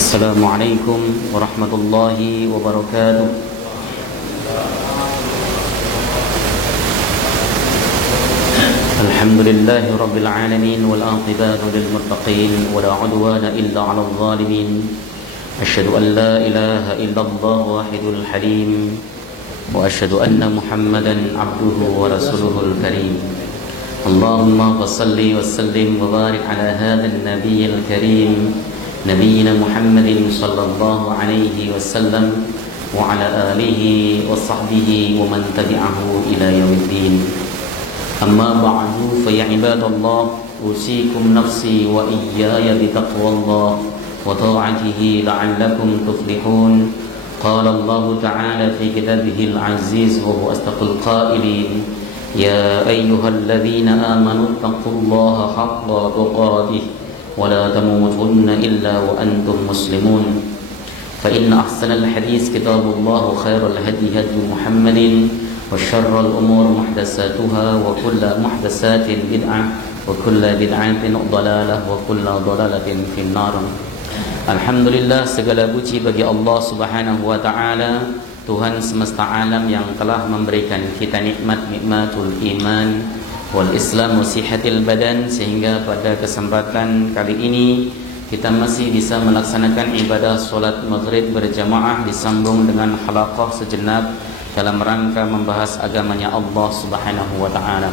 Assalamualaikum warahmatullahi wabarakatuh. Alhamdulillahi rabbil alamin wal aqibatu lil muttaqin wa la udwana illa 'alal zalimin. Asyhadu an la ilaha illallah wahidul halim wa asyhadu anna Muhammadan 'abduhu wa rasuluhul karim. Allahumma shalli wa sallim wa barik ala hadzal nabiyil karim نبينا محمد صلى الله عليه وسلم وعلى آله وصحبه ومن تبعه إلى يوم الدين. أما بعد فيا عباد الله أوصيكم نفسي وإياي بتقوى الله وطاعته لعلكم تفلحون. قال الله تعالى في كتابه العزيز وهو أصدق القائلين يا أيها الذين آمنوا اتقوا الله حق تقاته ولا تموتن إلا وأنتم مسلمون. فإن أحسن الحديث كتاب الله خير الهدي هدي محمد وشر الأمور محدثاتها وكل محدثات بدعة وكل بدعة ضلالة وكل ضلالة في النار. Alhamdulillah, segala puji bagi Allah Subhanahu wa taala, Tuhan semesta alam yang telah memberikan kita nikmatul iman wal Islam wa sihatil badan, sehingga pada kesempatan kali ini kita masih bisa melaksanakan ibadah solat maghrib berjamaah disambung dengan halaqah sejenak dalam rangka membahas agamanya Allah Subhanahu wa taala.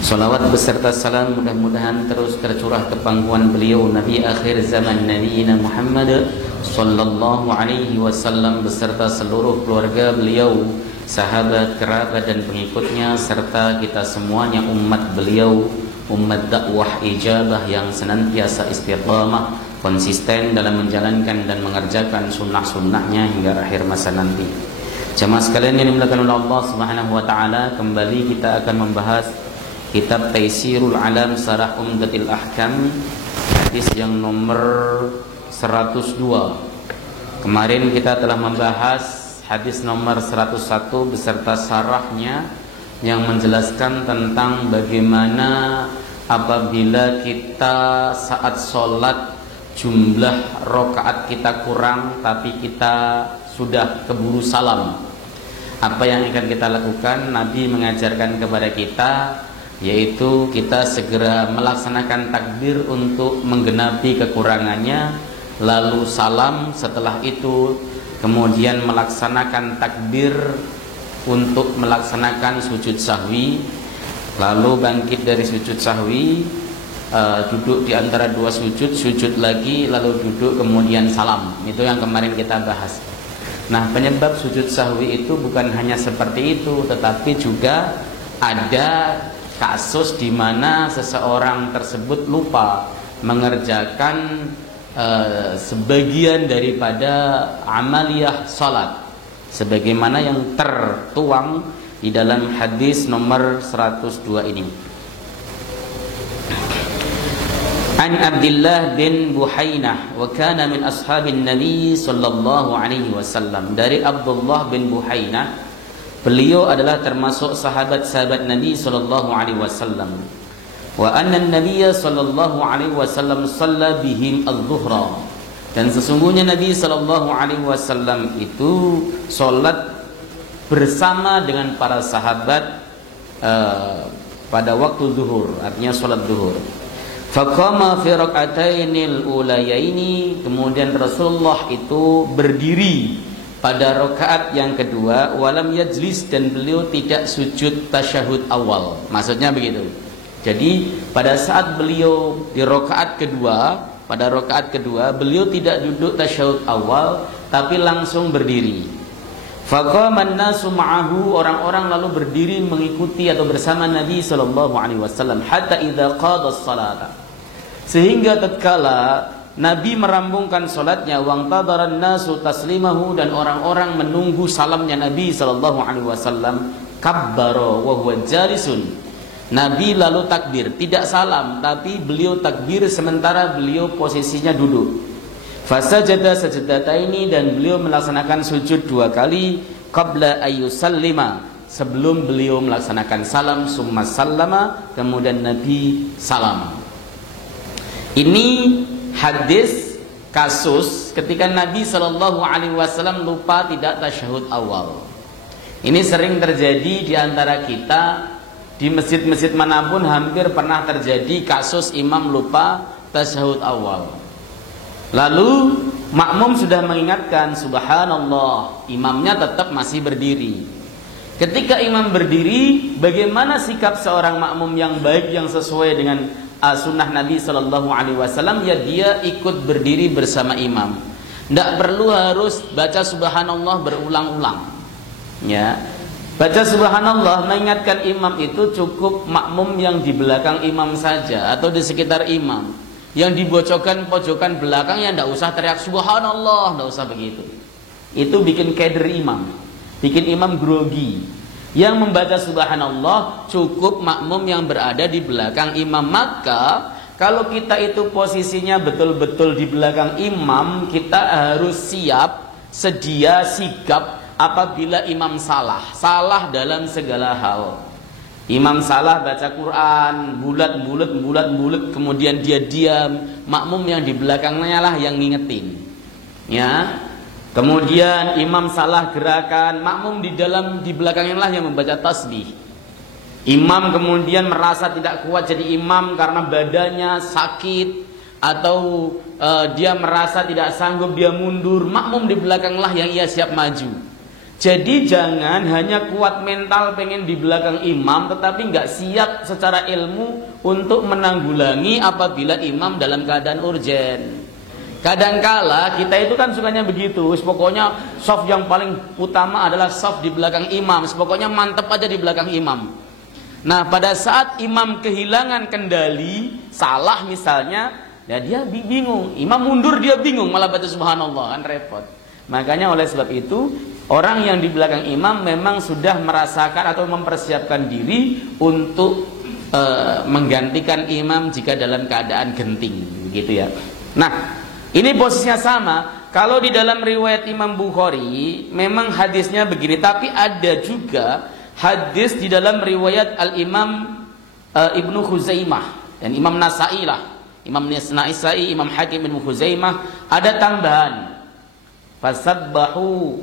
Salawat beserta salam mudah-mudahan terus tercurah ke pangkuan beliau Nabi akhir zaman Nabi Muhammad sallallahu alaihi wasallam beserta seluruh keluarga beliau, sahabat, kerabat dan pengikutnya, serta kita semuanya umat beliau, umat dakwah ijabah yang senantiasa istiqamah konsisten dalam menjalankan dan mengerjakan sunnah-sunnahnya hingga akhir masa nanti. Jemaah sekalian yang dimuliakan oleh Allah Subhanahu wa taala, kembali kita akan membahas kitab Taisirul Alam Syarah Umdatil Ahkam, hadis yang nomor 102. Kemarin kita telah membahas hadis nomor 101 beserta syarahnya yang menjelaskan tentang bagaimana apabila kita saat sholat jumlah rakaat kita kurang tapi kita sudah keburu salam. Apa yang akan kita lakukan? Nabi mengajarkan kepada kita, yaitu kita segera melaksanakan takbir untuk menggenapi kekurangannya, lalu salam. Setelah itu kemudian melaksanakan takbir untuk melaksanakan sujud sahwi, lalu bangkit dari sujud sahwi, duduk di antara dua sujud, sujud lagi, lalu duduk, kemudian salam. Itu yang kemarin kita bahas. Nah, penyebab sujud sahwi itu bukan hanya seperti itu, tetapi juga ada kasus di mana seseorang tersebut lupa mengerjakan sebagian daripada amaliyah salat sebagaimana yang tertuang di dalam hadis nomor 102 ini. An Abdullah bin Buhainah wa kana min ashabin Nabi sallallahu alaihi wasallam. Dari Abdullah bin Buhainah, beliau adalah termasuk sahabat-sahabat Nabi sallallahu alaihi wasallam. Wa anna an-nabiyya sallallahu alaihi wasallam shalla bihim adh-dhuhra, dan sesungguhnya Nabi sallallahu alaihi wasallam itu salat bersama dengan para sahabat pada waktu zuhur, artinya salat zuhur. Faqama fi rak'atainil ulayaini, kemudian Rasulullah itu berdiri pada rakaat yang kedua, walam yajlis, dan beliau tidak sujud tasyahud awal. Maksudnya begitu. Jadi pada saat beliau di rakaat kedua, pada rakaat kedua beliau tidak duduk tasyahud awal tapi langsung berdiri. Faqaman nasu ma'ahu, orang-orang lalu berdiri mengikuti atau bersama Nabi sallallahu alaihi wasallam hatta idza qada as-salata, sehingga tatkala Nabi merambungkan salatnya, wangtadaran nasu taslimahu, dan orang-orang menunggu salamnya Nabi sallallahu alaihi wasallam, kabbara wa huwa jalisun, Nabi lalu takbir, tidak salam tapi beliau takbir sementara beliau posisinya duduk. Fasajada sajdataini, dan beliau melaksanakan sujud dua kali, qabla ayyusallima, sebelum beliau melaksanakan salam, summa sallama, kemudian Nabi salam. Ini hadis kasus ketika Nabi Shallallahu Alaihi Wasallam lupa tidak tasyahud awal. Ini sering terjadi di antara kita, di masjid-masjid manapun hampir pernah terjadi kasus imam lupa tasyahud awal. Lalu makmum sudah mengingatkan, subhanallah, imamnya tetap masih berdiri. Ketika imam berdiri, bagaimana sikap seorang makmum yang baik, yang sesuai dengan sunnah Nabi Shallallahu Alaihi Wasallam? Ya, dia ikut berdiri bersama imam. Tidak perlu harus baca subhanallah berulang-ulang. Ya, baca subhanallah mengingatkan imam itu cukup makmum yang di belakang imam saja atau di sekitar imam. Yang dibocokkan pojokan belakang, ya tidak usah teriak subhanallah, tidak usah begitu. Itu bikin keder imam, bikin imam grogi. Yang membaca subhanallah cukup makmum yang berada di belakang imam. Maka kalau kita itu posisinya betul-betul di belakang imam, kita harus siap, sedia, sigap apabila imam salah dalam segala hal. Imam salah baca Quran, bulat, kemudian dia diam, makmum yang di belakangnya lah yang ngingetin. Ya. Kemudian imam salah gerakan, makmum di belakangnya lah yang membaca tasbih. Imam kemudian merasa tidak kuat jadi imam karena badannya sakit atau dia merasa tidak sanggup, dia mundur, makmum di belakang lah yang ia siap maju. Jadi jangan hanya kuat mental pengen di belakang imam tetapi nggak siap secara ilmu untuk menanggulangi apabila imam dalam keadaan urgen. Kadangkala kita itu kan sukanya begitu, pokoknya shaf yang paling utama adalah shaf di belakang imam, pokoknya mantep aja di belakang imam. Nah, pada saat imam kehilangan kendali, salah misalnya, ya dia bingung, imam mundur dia bingung, malah baca subhanallah, kan repot. Makanya oleh sebab itu, orang yang di belakang imam memang sudah merasakan atau mempersiapkan diri untuk menggantikan imam jika dalam keadaan genting, begitu ya. Nah, ini posisinya sama. Kalau di dalam riwayat Imam Bukhari memang hadisnya begini, tapi ada juga hadis di dalam riwayat Al-Imam Ibnu Khuzaimah dan Imam Nasa'i lah. Imam Nasa'i, Imam Hakim Ibnu Khuzaimah ada tambahan. Fasabbahu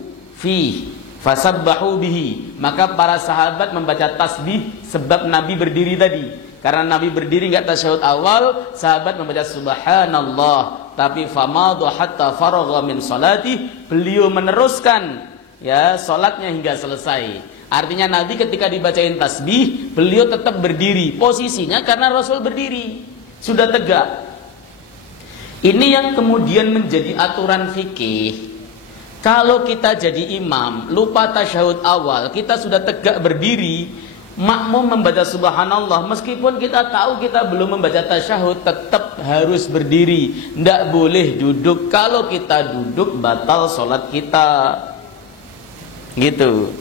bihi. Maka para sahabat membaca tasbih sebab Nabi berdiri tadi. Karena Nabi berdiri enggak tasyahud awal, sahabat membaca subhanallah. Tapi famadu hatta faragha min salati, beliau meneruskan ya salatnya hingga selesai. Artinya Nabi ketika dibacain tasbih, beliau tetap berdiri posisinya karena Rasul berdiri, sudah tegak. Ini yang kemudian menjadi aturan fikih. Kalau kita jadi imam, lupa tasyahud awal, kita sudah tegak berdiri, makmum membaca subhanallah, meskipun kita tahu kita belum membaca tasyahud, tetap harus berdiri, tidak boleh duduk. Kalau kita duduk batal sholat kita, gitu.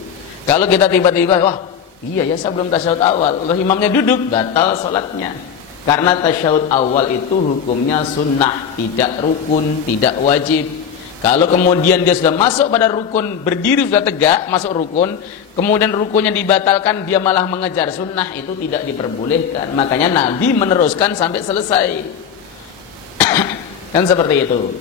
Kalau kita tiba-tiba, wah iya ya saya belum tasyahud awal, kalau imamnya duduk, batal sholatnya. Karena tasyahud awal itu hukumnya sunnah, tidak rukun, tidak wajib. Kalau kemudian dia sudah masuk pada rukun, berdiri sudah tegak, masuk rukun, kemudian rukunnya dibatalkan, dia malah mengejar sunnah, itu tidak diperbolehkan. Makanya Nabi meneruskan sampai selesai. Kan seperti itu.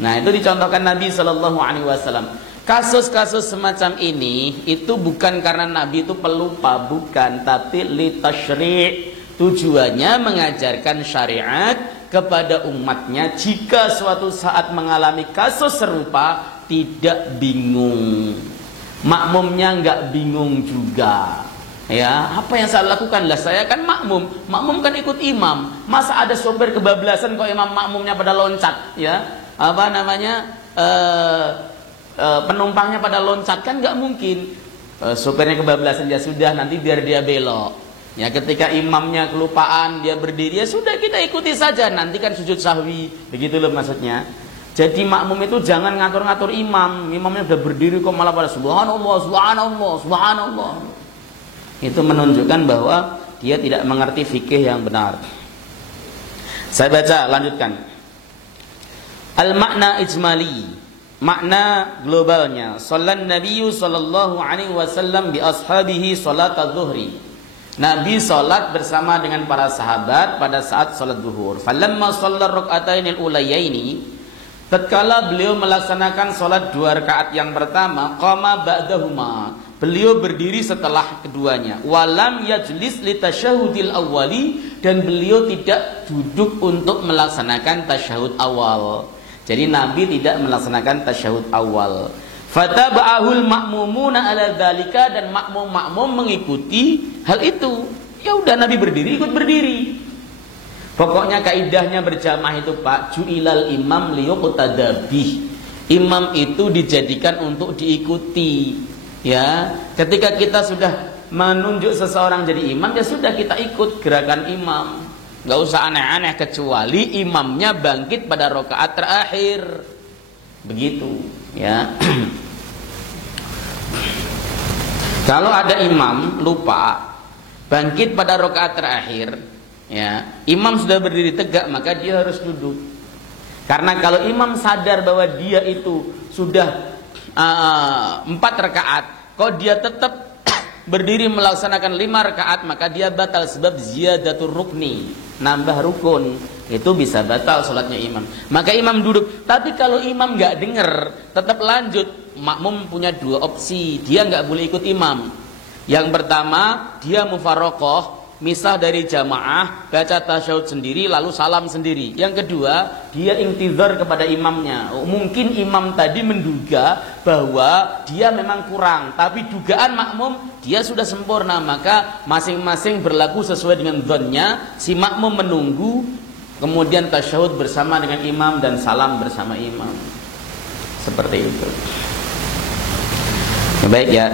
Nah, itu dicontohkan Nabi Shallallahu Alaihi Wasallam. Kasus-kasus semacam ini itu bukan karena Nabi itu pelupa, bukan, tapi li tasyri', tujuannya mengajarkan syariat kepada umatnya, jika suatu saat mengalami kasus serupa tidak bingung, makmumnya nggak bingung juga. Ya, apa yang saya lakukan? Lah saya kan makmum kan ikut imam. Masa ada sopir kebablasan kok imam makmumnya pada loncat, ya? Apa namanya? Penumpangnya pada loncat, kan nggak mungkin. Sopirnya kebablasan, ya sudah, nanti biar dia belok. Ya, ketika imamnya kelupaan dia berdiri, ya sudah kita ikuti saja, nanti kan sujud sahwi, begitu loh maksudnya. Jadi makmum itu jangan ngatur-ngatur imam, imamnya udah berdiri kok malah pada subhanallah, subhanallah, subhanallah. Itu menunjukkan bahwa dia tidak mengerti fikih yang benar. Saya baca, lanjutkan. Al-makna ijmali, makna globalnya. Sallan Nabiyyu sallallahu alaihi wasallam bi ashabihi salat adz-dzuhri. Nabi salat bersama dengan para sahabat pada saat salat zuhur. Falamma shalla rak'atainil ulayaini, tatkala beliau melaksanakan sholat 2 rakaat yang pertama, qama ba'dahuma, beliau berdiri setelah keduanya, walam yajlis li tasyahudil awwali, dan beliau tidak duduk untuk melaksanakan tasyahud awal. Jadi Nabi tidak melaksanakan tasyahud awal. Fataba'ahul ma'mumuna ala dzalika, dan makmum mengikuti hal itu. Ya udah, Nabi berdiri, ikut berdiri. Pokoknya kaidahnya berjamaah itu, Pak, ju'ilal imam liyuqtada bih. Imam itu dijadikan untuk diikuti. Ya, ketika kita sudah menunjuk seseorang jadi imam, ya sudah, kita ikut gerakan imam. Gak usah aneh-aneh, kecuali imamnya bangkit pada rakaat terakhir. Begitu, ya. Kalau ada imam lupa bangkit pada rakaat terakhir, ya, imam sudah berdiri tegak, maka dia harus duduk. Karena kalau imam sadar bahwa dia itu sudah 4 rakaat, kok dia tetap berdiri melaksanakan 5 rakaat, maka dia batal, sebab ziyadatur rukni, nambah rukun, itu bisa batal sholatnya imam. Maka imam duduk. Tapi kalau imam nggak dengar, tetap lanjut, makmum punya 2 opsi, dia nggak boleh ikut imam. Yang pertama, dia mufaraqah, misah dari jamaah, baca tasyahud sendiri, lalu salam sendiri. Yang kedua, dia intizar kepada imamnya. Mungkin imam tadi menduga bahwa dia memang kurang, tapi dugaan makmum dia sudah sempurna, maka masing-masing berlaku sesuai dengan dzannya. Si makmum menunggu, kemudian tasyahud bersama dengan imam dan salam bersama imam. Seperti itu. Baik ya.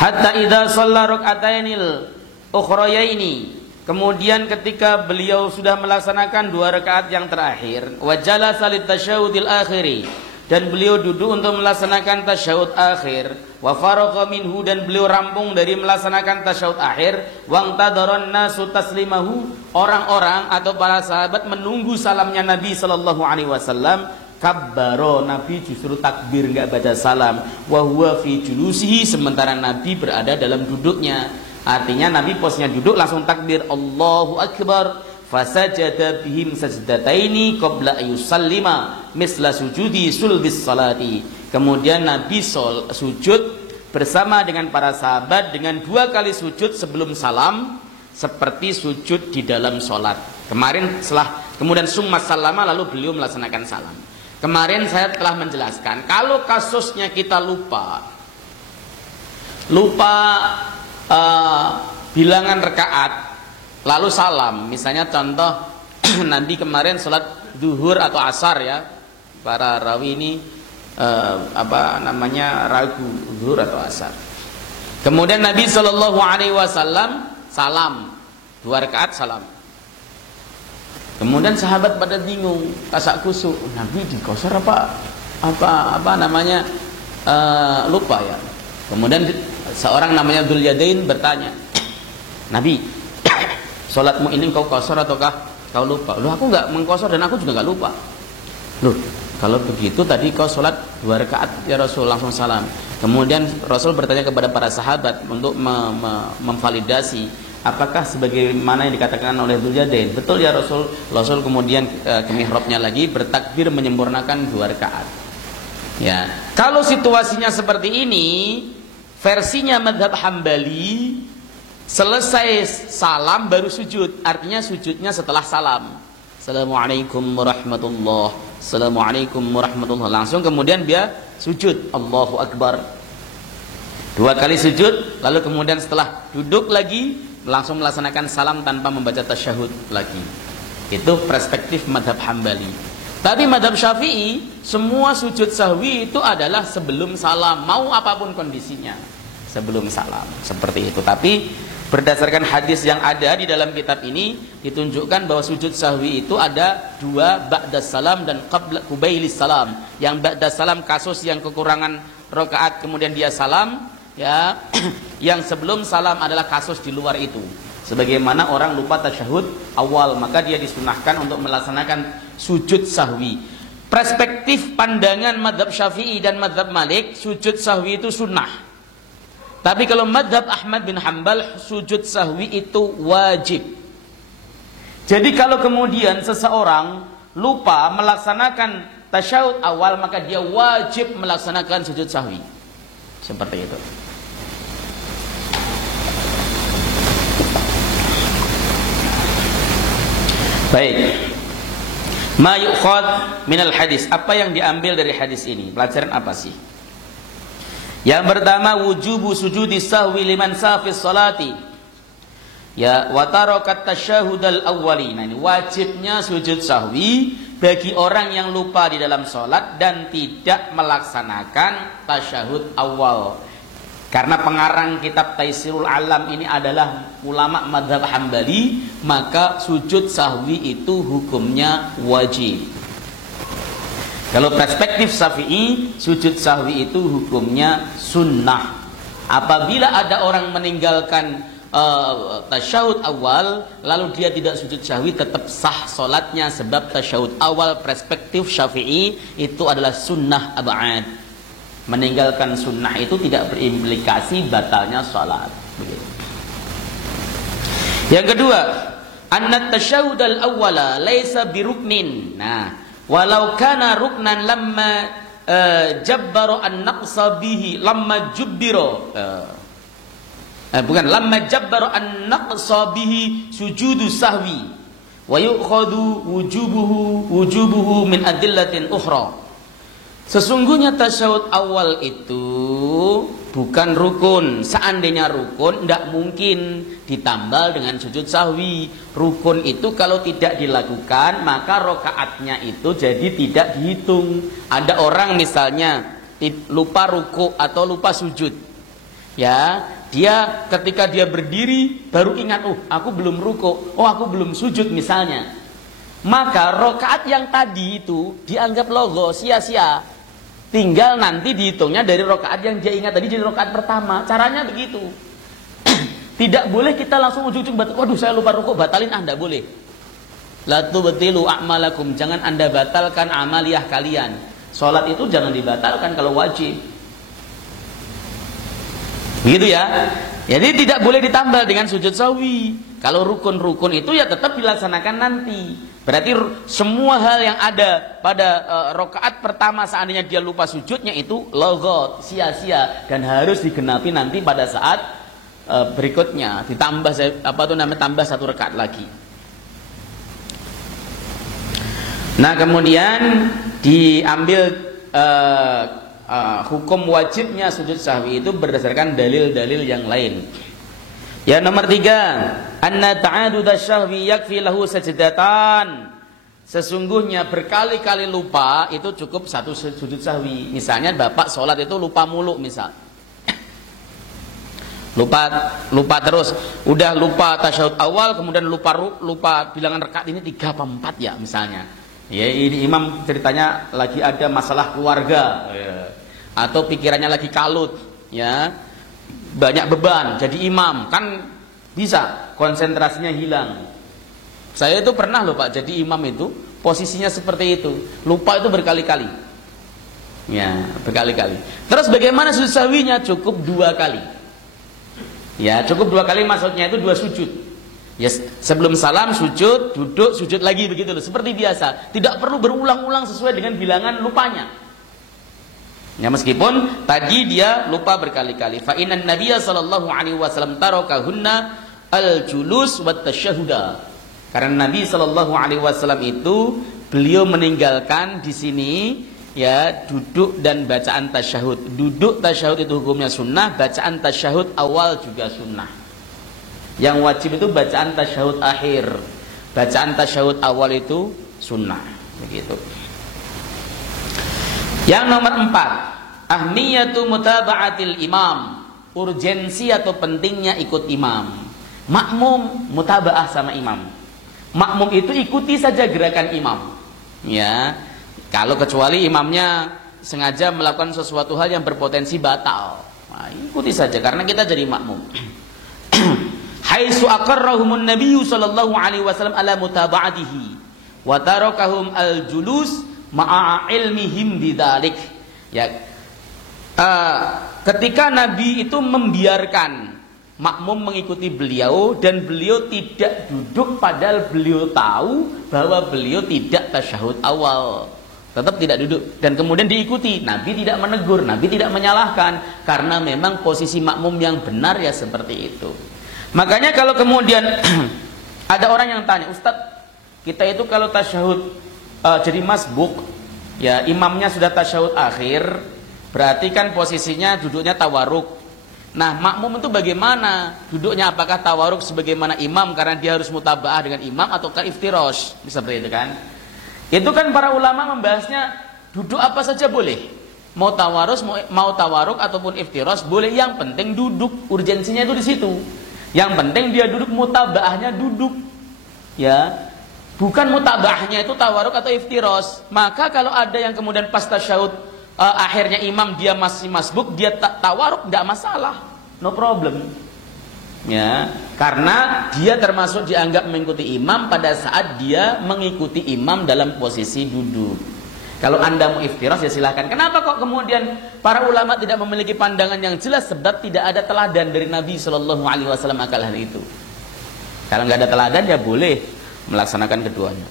Hatta idza shalla rak'atainil ukhrayaini, kemudian ketika beliau sudah melaksanakan 2 rakaat yang terakhir, wa jalasa lit tasyahudil akhiri, dan beliau duduk untuk melaksanakan tasyahud akhir, wa faragha minhu, dan beliau rampung dari melaksanakan tasyahud akhir, wa antadaran nasu taslimahu, orang-orang atau para sahabat menunggu salamnya Nabi sallallahu alaihi wasallam, kabbaro, Nabi justru takbir, enggak baca salam, wa huwa fi julusihi, sementara Nabi berada dalam duduknya. Artinya Nabi posnya duduk langsung takbir Allahu Akbar, fasajada bihim sajdataini qabla ayusallima misla sujudi sulbis salati. Kemudian Nabi sujud bersama dengan para sahabat dengan 2 kali sujud sebelum salam, seperti sujud di dalam sholat. Kemudian summa salama, lalu beliau melaksanakan salam. Kemarin saya telah menjelaskan, kalau kasusnya kita lupa bilangan rakaat lalu salam, misalnya contoh Nabi kemarin sholat duhur atau asar, ya, para rawi ini ragu duhur atau asar. Kemudian Nabi Shallallahu Alaihi Wasallam salam 2 rakaat salam. Kemudian sahabat pada bingung, kasak kusuk, Nabi dikosor lupa ya. Kemudian seorang namanya Dzul Yadain bertanya, Nabi, sholatmu ini kau kosor ataukah kau lupa? Loh, aku nggak mengkosor dan aku juga nggak lupa. Loh, kalau begitu tadi kau sholat 2 rakaat ya Rasul, langsung salam. Kemudian Rasul bertanya kepada para sahabat untuk memvalidasi apakah sebagaimana yang dikatakan oleh Dzul Yadain. Betul ya Rasul. Rasul kemudian ke mihrabnya lagi bertakbir menyempurnakan 2 rakaat. Ya, kalau situasinya seperti ini, versinya madhab Hambali, selesai salam baru sujud. Artinya sujudnya setelah salam. Assalamualaikum warahmatullahi, Assalamualaikum warahmatullahi. Langsung kemudian dia sujud, Allahu Akbar. 2 kali sujud, lalu kemudian setelah duduk lagi langsung melaksanakan salam tanpa membaca tasyahud lagi. Itu perspektif madhab Hambali. Tapi madhab Syafi'i, semua sujud sahwi itu adalah sebelum salam, mau apapun kondisinya, sebelum salam, seperti itu. Tapi berdasarkan hadis yang ada di dalam kitab ini ditunjukkan bahwa sujud sahwi itu ada 2, ba'da salam dan qabla qubailis salam. Yang ba'da salam kasus yang kekurangan rakaat kemudian dia salam, ya. Yang sebelum salam adalah kasus di luar itu. Sebagaimana orang lupa tasyahud awal, maka dia disunahkan untuk melaksanakan sujud sahwi. Perspektif pandangan madhab Syafi'i dan madhab Malik, sujud sahwi itu sunnah. Tapi kalau madhab Ahmad bin Hanbal, sujud sahwi itu wajib. Jadi kalau kemudian seseorang lupa melaksanakan tasyahud awal, maka dia wajib melaksanakan sujud sahwi. Seperti itu. Baik. Ma yu'khad minal hadis. Apa yang diambil dari hadis ini? Pelajaran apa sih? Yang pertama, wujubu sujudi sahwi liman safis salati. Ya, wa tarakat tasyahudal awwali. Nah, ini wajibnya sujud sahwi bagi orang yang lupa di dalam salat dan tidak melaksanakan tasyahud awal. Karena pengarang kitab Taisirul Alam ini adalah ulama madhab Hambali, maka sujud sahwi itu hukumnya wajib. Kalau perspektif Syafi'i, sujud sahwi itu hukumnya sunnah. Apabila ada orang meninggalkan tasyahud awal, lalu dia tidak sujud sahwi, tetap sah solatnya, sebab tasyahud awal perspektif Syafi'i itu adalah sunnah ab'ad. Meninggalkan sunnah itu tidak berimplikasi batalnya sholat. Begitu. Yang kedua, anna tasyahud al-awwala laisa biruknin. Nah, walau kana ruknan lamma jabbaro an-naqsa bihi lamma jubbiro. Lamma jabbaro an-naqsa bihi sujudu sahwi wa yu'khadu wujubuhu min adillatin ukhra. Sesungguhnya tasyahud awal itu bukan rukun. Seandainya rukun, tidak mungkin ditambal dengan sujud sahwi. Rukun itu kalau tidak dilakukan, maka rokaatnya itu jadi tidak dihitung. Ada orang misalnya lupa ruku atau lupa sujud, ya, dia ketika dia berdiri baru ingat, aku belum ruku, aku belum sujud misalnya. Maka rokaat yang tadi itu dianggap logo, sia-sia. Tinggal nanti dihitungnya dari rokaat yang dia ingat tadi jadi rokaat pertama. Caranya begitu. Tidak boleh kita langsung ujung-ujung batal. Waduh, saya lupa rukuk, batalin. Anda boleh. La tubtilu a'malakum. Jangan Anda batalkan amaliyah kalian. Salat itu jangan dibatalkan kalau wajib. Begitu ya. Jadi tidak boleh ditambal dengan sujud sahwi. Kalau rukun-rukun itu ya tetap dilaksanakan nanti. Berarti semua hal yang ada pada rokaat pertama seandainya dia lupa sujudnya itu logot, sia-sia, dan harus digenapi nanti pada saat berikutnya, ditambah tambah satu rakaat lagi. Nah, kemudian diambil hukum wajibnya sujud sahwi itu berdasarkan dalil-dalil yang lain. Ya, nomor 3, anna ta'adud asy-syahwi yakfi lahu sajdatan. Sesungguhnya berkali-kali lupa itu cukup satu sujud sahwi. Misalnya bapak sholat itu lupa mulu misal. Lupa terus. Udah lupa tasyahud awal, kemudian lupa bilangan rakaat ini 3 apa 4 ya misalnya. Ya, ini imam ceritanya lagi ada masalah keluarga, ya. Atau pikirannya lagi kalut, ya. Banyak beban, jadi imam kan bisa konsentrasinya hilang. Saya itu pernah loh Pak, jadi imam itu posisinya seperti itu, lupa itu berkali-kali, ya berkali-kali. Terus bagaimana sujud sahwinya? Cukup 2 kali, ya cukup 2 kali, maksudnya itu 2 sujud. Ya, sebelum salam sujud, duduk, sujud lagi, begitu loh, seperti biasa. Tidak perlu berulang-ulang sesuai dengan bilangan lupanya. Ya, meskipun tadi dia lupa berkali-kali. Fa innan nabiyya sallallahu alaihi wasallam tarakahunna al-julus wat tasyahhuda. Karena Nabi sallallahu alaihi wasallam itu beliau meninggalkan di sini ya duduk dan bacaan tasyahud. Duduk tasyahud itu hukumnya sunnah, bacaan tasyahud awal juga sunnah. Yang wajib itu bacaan tasyahud akhir. Bacaan tasyahud awal itu sunnah, begitu. Yang nomor 4, ahmiyatu mutaba'atil imam. Urgensi atau pentingnya ikut imam. Makmum mutaba'ah sama imam. Makmum itu ikuti saja gerakan imam. Ya, kalau kecuali imamnya sengaja melakukan sesuatu hal yang berpotensi batal, nah, ikuti saja karena kita jadi makmum. Haitsu aqarrahumun nabiyyu sallallahu alaihi wasallam ala mutaba'atihi wa tarakahum al-julus ma'a ilmihim bidzalik. Ya, ketika Nabi itu membiarkan makmum mengikuti beliau dan beliau tidak duduk padahal beliau tahu bahwa beliau tidak tasyahud awal. tetap tidak duduk, dan kemudian diikuti. Nabi tidak menegur, Nabi tidak menyalahkan, karena memang posisi makmum yang benar ya seperti itu. Makanya kalau kemudian ada orang yang tanya, Ustadz, kita itu kalau tasyahud jadi masbuk, ya imamnya sudah tasyahud akhir, berarti kan posisinya duduknya tawaruk. Nah, makmum itu bagaimana duduknya? Apakah tawaruk sebagaimana imam karena dia harus mutabaah dengan imam, ataukah iftirosh? Seperti itu kan? Itu kan para ulama membahasnya duduk apa saja boleh. Mau tawaruk ataupun iftirosh boleh, yang penting duduk. Urgensinya itu di situ. Yang penting dia duduk, mutabaahnya duduk. Ya. Bukan mutabaahnya itu tawaruk atau iftirosh. Maka kalau ada yang kemudian pas tasyahud akhirnya imam dia masih masbuk, dia tawaruk, tidak masalah, no problem, ya, karena dia termasuk dianggap mengikuti imam pada saat dia mengikuti imam dalam posisi duduk. Kalau anda mau iftiras ya silahkan. Kenapa kok kemudian para ulama tidak memiliki pandangan yang jelas? Sebab tidak ada teladan dari Nabi Shallallahu Alaihi Wasallam akan hal itu. Kalau nggak ada teladan ya boleh melaksanakan keduanya.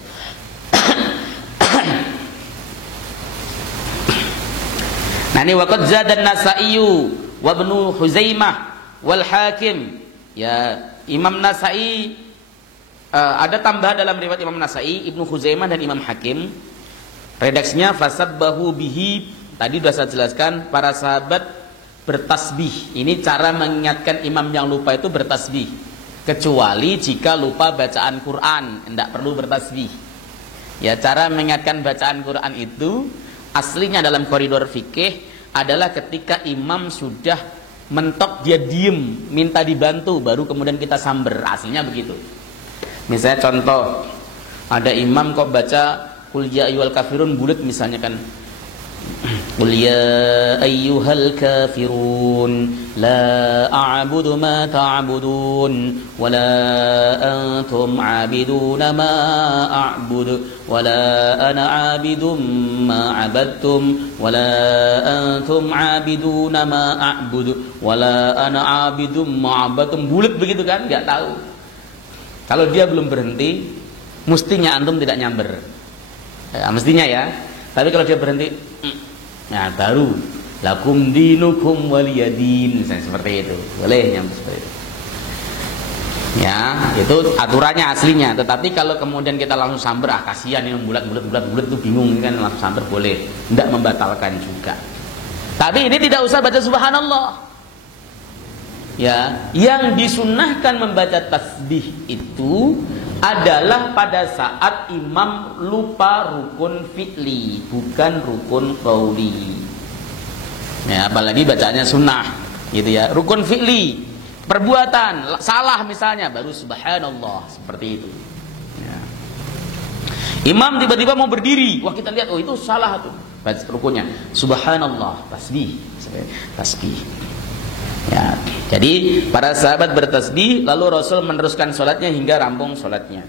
Nah ini waqad zada an-Nasa'i wa Ibnu Huzaimah wal Hakim. Ya, Imam Nasa'i ada tambahan dalam riwayat Imam Nasa'i, Ibnu Huzaimah dan Imam Hakim. Redaksinya fasabbahu bihi. Tadi sudah saya jelaskan, para sahabat bertasbih. Ini cara mengingatkan imam yang lupa itu bertasbih. Kecuali jika lupa bacaan Quran, tidak perlu bertasbih. Ya, cara mengingatkan bacaan Quran itu aslinya dalam koridor fikih adalah ketika imam sudah mentok, dia diem, minta dibantu, baru kemudian kita samber. Aslinya begitu. Misalnya contoh, ada imam kok baca Qul ya ayyuhal kafirun bulat misalnya kan, Qul ya ayyuhal kafirun la a'budu ma ta'budun wa la antum 'abiduna ma a'budu wa la ana 'abidum ma 'abadtum wa la antum 'abiduna ma a'budu wa la ana 'abidum ma 'abadtum. Bulat begitu kan, enggak tahu. Kalau dia belum berhenti, mestinya antum tidak nyamber. Ya, mestinya ya. Tapi kalau dia berhenti, nah baru lakum dinukum waliyadin, misalnya seperti itu, boleh nyamber seperti itu. Ya, itu aturannya aslinya. Tetapi kalau kemudian kita langsung samber, kasihan yang bulat itu bingung kan, langsung samber boleh, tidak membatalkan juga. Tapi ini tidak usah baca subhanallah. Ya, yang disunnahkan membaca tasbih itu adalah pada saat imam lupa rukun fi'li, bukan rukun qauli. Ya, apalagi bacanya sunnah, gitu ya. Rukun fi'li, perbuatan salah misalnya, baru subhanallah, seperti itu. Ya. Imam tiba-tiba mau berdiri, wah kita lihat, oh itu salah tuh, baca rukunnya, subhanallah, tasbih. Ya, jadi para sahabat bertasbih, lalu Rasul meneruskan sholatnya hingga rampung sholatnya.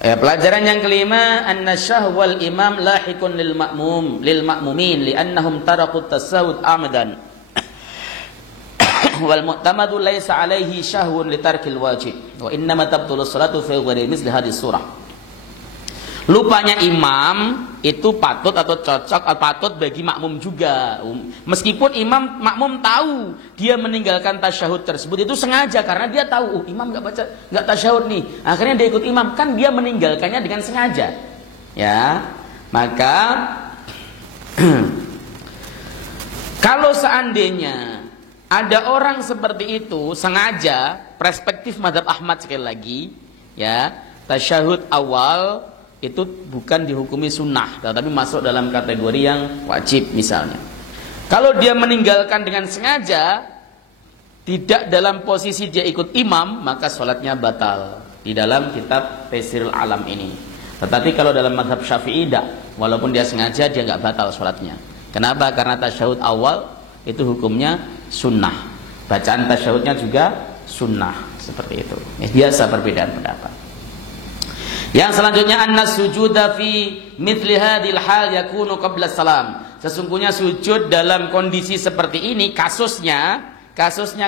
Pelajaran yang kelima, annasyahwal imam lahikun lil ma'mumin li'annahum tarakut tasawud amadan wal mu'tamadu laysa alaihi syahwun litarkil wajib wa innama tabtulu salatu fi ghairi misli hadis surah. Lupanya imam itu patut atau cocok atau patut bagi makmum juga. Meskipun makmum tahu dia meninggalkan tasyahud tersebut itu sengaja, karena dia tahu imam nggak tasyahud nih. Akhirnya dia ikut imam, kan dia meninggalkannya dengan sengaja. Ya, maka kalau seandainya ada orang seperti itu sengaja, perspektif mazhab Ahmad sekali lagi, ya, tasyahud awal itu bukan dihukumi sunnah, tetapi masuk dalam kategori yang wajib misalnya. Kalau dia meninggalkan dengan sengaja, tidak dalam posisi dia ikut imam, maka sholatnya batal di dalam kitab Taisirul Alam ini. Tetapi kalau dalam mazhab Syafi'i tidak, walaupun dia sengaja, dia nggak batal sholatnya. Kenapa? Karena tasyahud awal itu hukumnya sunnah, bacaan tasyahudnya juga sunnah, seperti itu. Biasa perbedaan pendapat. Yang selanjutnya, annas sujuda fi mithli hadhil hal yakunu qabla salam. Sesungguhnya sujud dalam kondisi seperti ini, kasusnya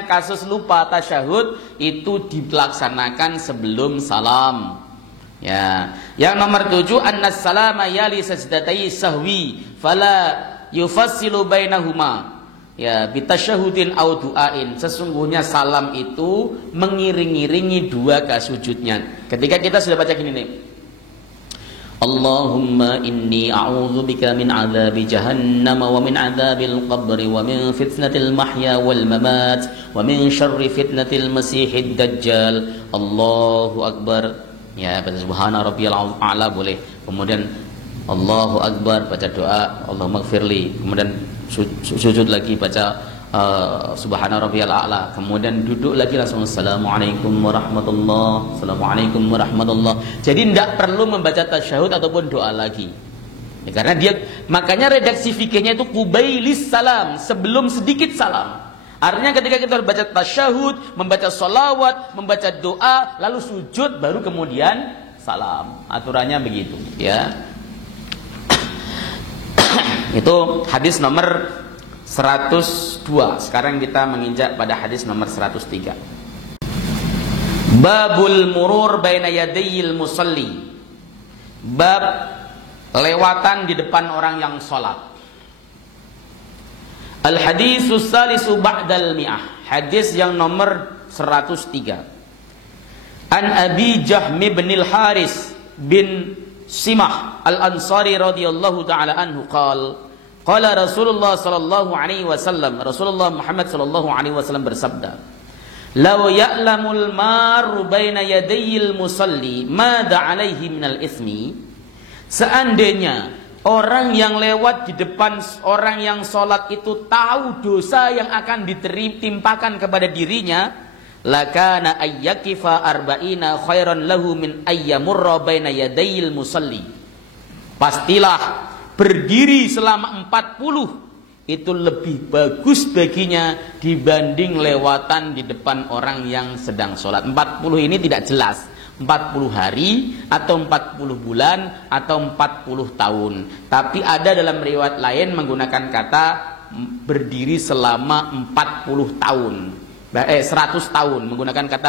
kasus lupa tasyahud itu dilaksanakan sebelum salam. Ya, yang nomor 7 annas salama yali sajdatai sahwi fala yufassilu bainahuma. Ya, bitasyahudin au du'ain. Sesungguhnya salam itu mengiring-iringi dua sujudnya. Ketika kita sudah baca gini nih. Allahumma inni a'udzubika min adzabi jahannam wa min adzabil qabri wa min fitnatil mahya wal mamat wa min syarri fitnatil masiihid dajjal. Allahu akbar. Ya, baca subhana rabbiyal a'la boleh. Kemudian Allahu akbar, baca doa Allahumma gfirli. Kemudian sujud lagi baca subhana rabbiyal a'la. Kemudian duduk lagi langsung assalamualaikum warahmatullah. Assalamualaikum warahmatullah. Jadi tidak perlu membaca tasyahud ataupun doa lagi. Ya, karena makanya redaksi fikihnya itu qubailis salam, sebelum sedikit salam. Artinya ketika kita baca tasyahud, membaca sholawat, membaca doa, lalu sujud, baru kemudian salam. Aturannya begitu, ya. Itu hadis nomor 102. Sekarang kita menginjak pada hadis nomor 103. Babul murur baina yadayil musalli. Bab lewatan di depan orang yang sholat. Al-hadisus salisu ba'dal mi'ah. Hadis yang nomor 103. An Abi Jahmi bin al-Haris bin Simah al-Ansari radhiyallahu ta'ala anhu qala Rasulullah sallallahu alaihi wasallam, Rasulullah Muhammad sallallahu alaihi wasallam bersabda, "Law ya'lamul maru baina yadayil musalli madza alaihi minal ismi." Seandainya orang yang lewat di depan orang yang sholat itu tahu dosa yang akan ditimpakan kepada dirinya, lakana ayyakifa arba'ina khairan lahu min ayyamurra baina yadayil musalli. Pastilah berdiri selama 40 itu lebih bagus baginya dibanding lewatan di depan orang yang sedang sholat. 40 ini tidak jelas 40 hari atau 40 bulan atau 40 tahun. Tapi ada dalam riwayat lain menggunakan kata berdiri selama 40 tahun. 100 tahun menggunakan kata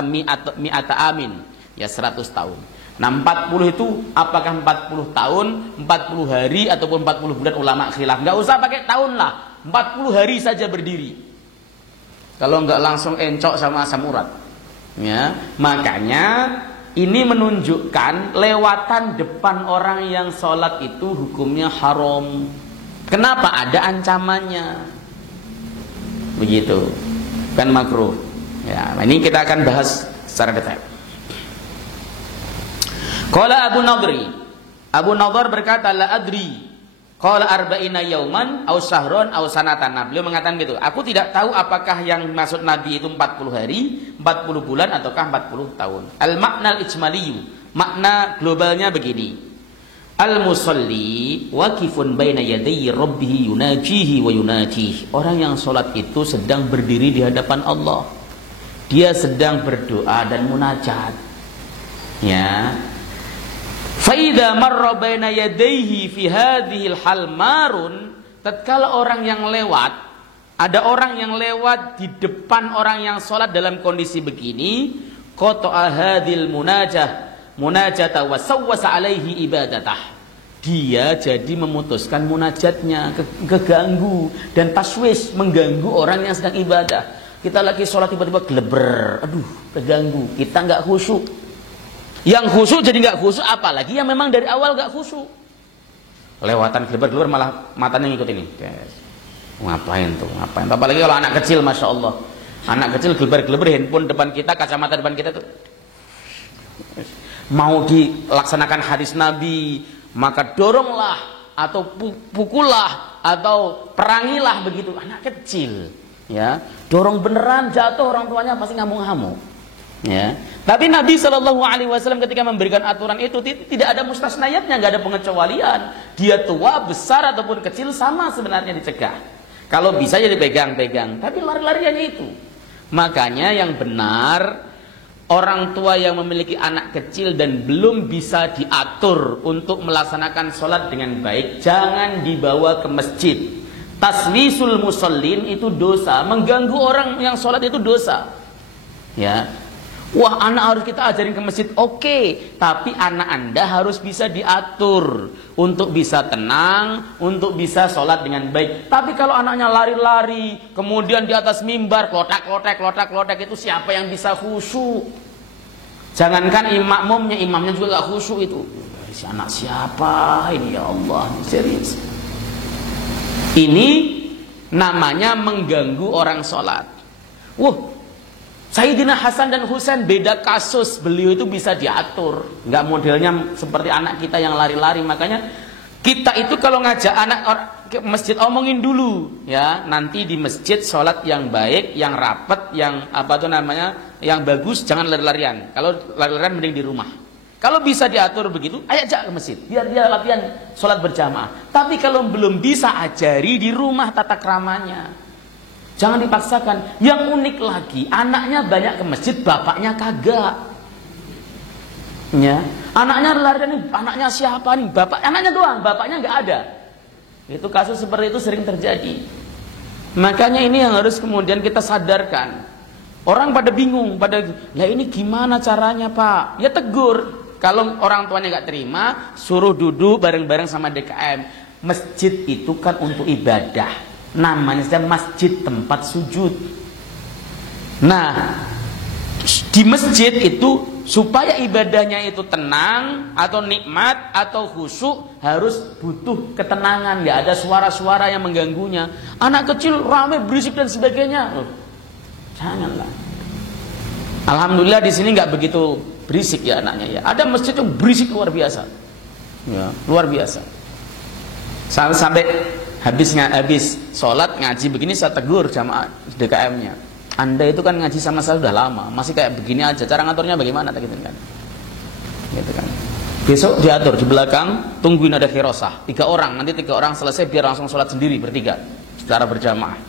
mi'ata amin. Ya 100 tahun. Nah 40 itu apakah 40 tahun, 40 hari ataupun 40 bulan, ulama khilaf. Enggak usah pakai tahun lah. 40 hari saja berdiri. Kalau enggak langsung encok sama asam urat. Ya, makanya ini menunjukkan lewatan depan orang yang sholat itu hukumnya haram. Kenapa? Ada ancamannya. Begitu. Kan makruh. Ya, ini kita akan bahas secara detail. Qala Abu Nadri. Abu Nadhr berkata, la adri. Qala arba'ina yauman aw syahron aw sanatan. Nah, beliau mengatakan gitu. Aku tidak tahu apakah yang maksud Nabi itu 40 hari, 40 bulan ataukah 40 tahun. Al-makna al-ijmaliyu. Makna globalnya begini. Al-musalli waqifun baina yadayyi rabbih yunajihi wa yunajih. Orang yang sholat itu sedang berdiri di hadapan Allah. Dia sedang berdoa dan munajat. Ya. Faida marra baina yadayhi fi hadhil hal marun, tatkala orang yang lewat, ada orang yang lewat di depan orang yang sholat dalam kondisi begini, qata'a hadhil munajata wa sawwasa alaihi ibadatah. Dia jadi memutuskan munajatnya, keganggu dan taswis, mengganggu orang yang sedang ibadah. Kita lagi sholat tiba-tiba geleber, aduh, terganggu, kita nggak khusyuk. Yang khusyuk jadi nggak khusyuk, apalagi yang memang dari awal nggak khusyuk. Lewatan geleber-geleber malah matanya ngikut ini. Ngapain tuh? Ngapain? Apalagi kalau anak kecil, masya Allah. Anak kecil geleber-geleber handphone depan kita, kacamata depan kita tuh. Mau dilaksanakan hadis Nabi, maka doronglah atau pukullah atau perangilah begitu. Anak kecil, ya, dorong beneran jatuh orang tuanya pasti ngamuk-ngamuk. Ya, tapi Nabi Shallallahu Alaihi Wasallam ketika memberikan aturan itu tidak ada mustasnayatnya, nggak ada pengecualian. Dia tua, besar ataupun kecil sama sebenarnya dicegah. Kalau bisa ya dipegang-pegang, tapi lari-lariannya itu. Makanya yang benar, orang tua yang memiliki anak kecil dan belum bisa diatur untuk melaksanakan sholat dengan baik, jangan dibawa ke masjid. Taswisul musallin itu dosa, mengganggu orang yang sholat itu dosa. Ya. Wah, anak harus kita ajarin ke masjid. Oke, tapi anak Anda harus bisa diatur untuk bisa tenang, untuk bisa sholat dengan baik. Tapi kalau anaknya lari-lari, kemudian di atas mimbar klotak-klotak itu, siapa yang bisa khusyuk? Jangankan imamnya juga gak khusyuk itu. Si anak siapa ini, ya Allah, ini serius. Ini namanya mengganggu orang sholat. Sayyidina Hasan dan Husain beda kasus, beliau itu bisa diatur, nggak modelnya seperti anak kita yang lari-lari. Makanya kita itu kalau ngajak anak ke masjid omongin dulu ya, nanti di masjid sholat yang baik, yang rapat, yang yang bagus, jangan lari-larian. Kalau lari-larian mending di rumah. Kalau bisa diatur begitu, ajak ke masjid, biar dia latihan sholat berjamaah. Tapi kalau belum bisa, ajari di rumah tata kramanya. Jangan dipaksakan. Yang unik lagi, anaknya banyak ke masjid, bapaknya kagak. Ya, anaknya lari-lari, anaknya siapa nih? Anaknya doang, bapaknya nggak ada. Itu kasus seperti itu sering terjadi. Makanya ini yang harus kemudian kita sadarkan. Orang pada bingung, lah ini gimana caranya Pak? Ya tegur. Kalau orang tuanya nggak terima, suruh duduk bareng-bareng sama DKM. Masjid itu kan untuk ibadah. Namanya saja masjid, tempat sujud. Nah, di masjid itu supaya ibadahnya itu tenang atau nikmat atau khusyuk, harus butuh ketenangan, nggak ada suara-suara yang mengganggunya. Anak kecil ramai berisik dan sebagainya. Janganlah. Alhamdulillah di sini nggak begitu berisik ya anaknya ya. Ada masjid yang berisik luar biasa. Ya, luar biasa. Sampai habis sholat ngaji begini, saya tegur jamaah DKM-nya. Anda itu kan ngaji sama saya sudah lama, masih kayak begini aja, cara ngaturnya bagaimana gitu kan? Gitu kan. Besok diatur di belakang, tungguin ada khirosah 3 orang, nanti 3 orang selesai biar langsung sholat sendiri bertiga secara berjamaah.